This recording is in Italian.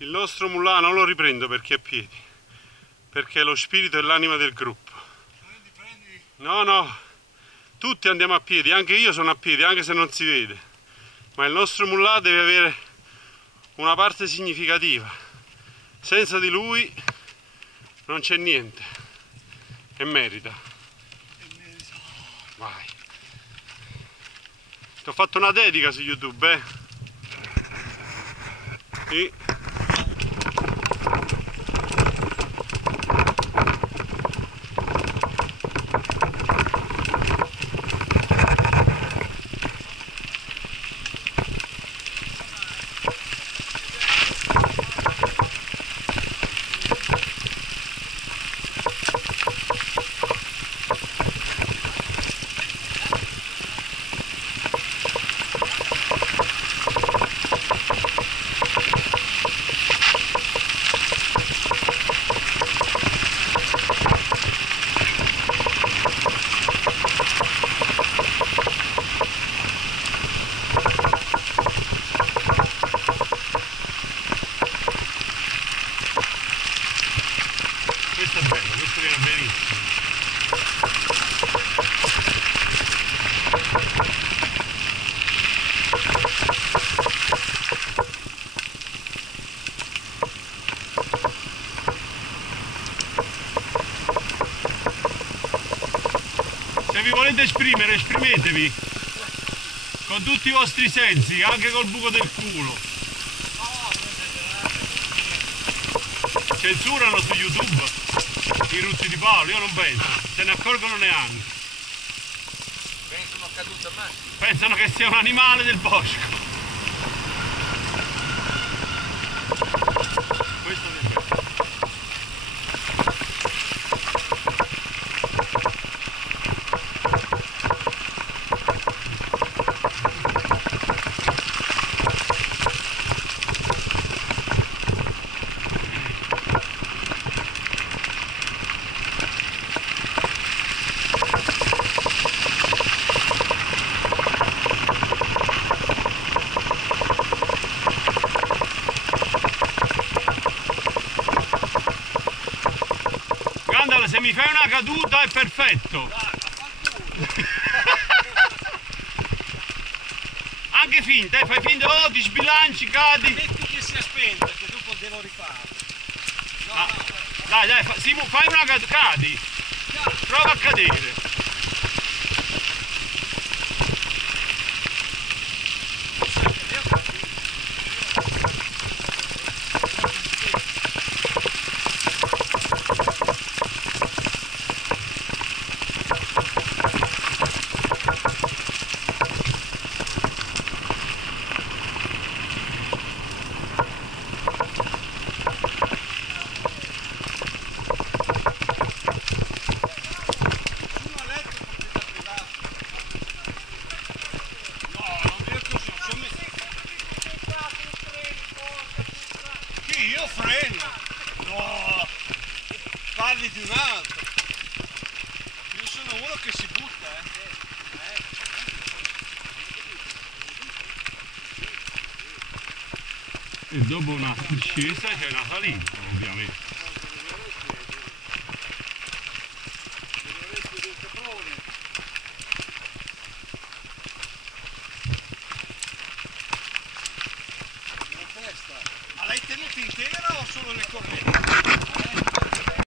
Il nostro mulà non lo riprendo perché è a piedi, perché è lo spirito e l'anima del gruppo. No, no, tutti andiamo a piedi, anche io sono a piedi, anche se non si vede. Ma il nostro mulà deve avere una parte significativa. Senza di lui non c'è niente. E merita. Vai. Ti ho fatto una dedica su YouTube, eh? Sì. Questo è bello, questo viene benissimo. Se vi volete esprimere, esprimetevi con tutti i vostri sensi, anche col buco del culo. Censurano su YouTube i rutti di Paolo, io non penso, se ne accorgono neanche. Pensano caduto a me. Pensano che sia un animale del bosco. Questo è bello. Gandalf, se mi fai una caduta è perfetto. Anche finta, fai finta, oh ti sbilanci, cadi. Metti che sia spenta, che dopo devo rifare. No, Ah, no. dai, Simo, fai una caduta, cadi. Prova a cadere. Io freno! No! Parli di un altro! Io sono uno che si butta, E dopo una discesa c'è una salita, ovviamente. Ma l'hai tenuta intera o solo le correnti?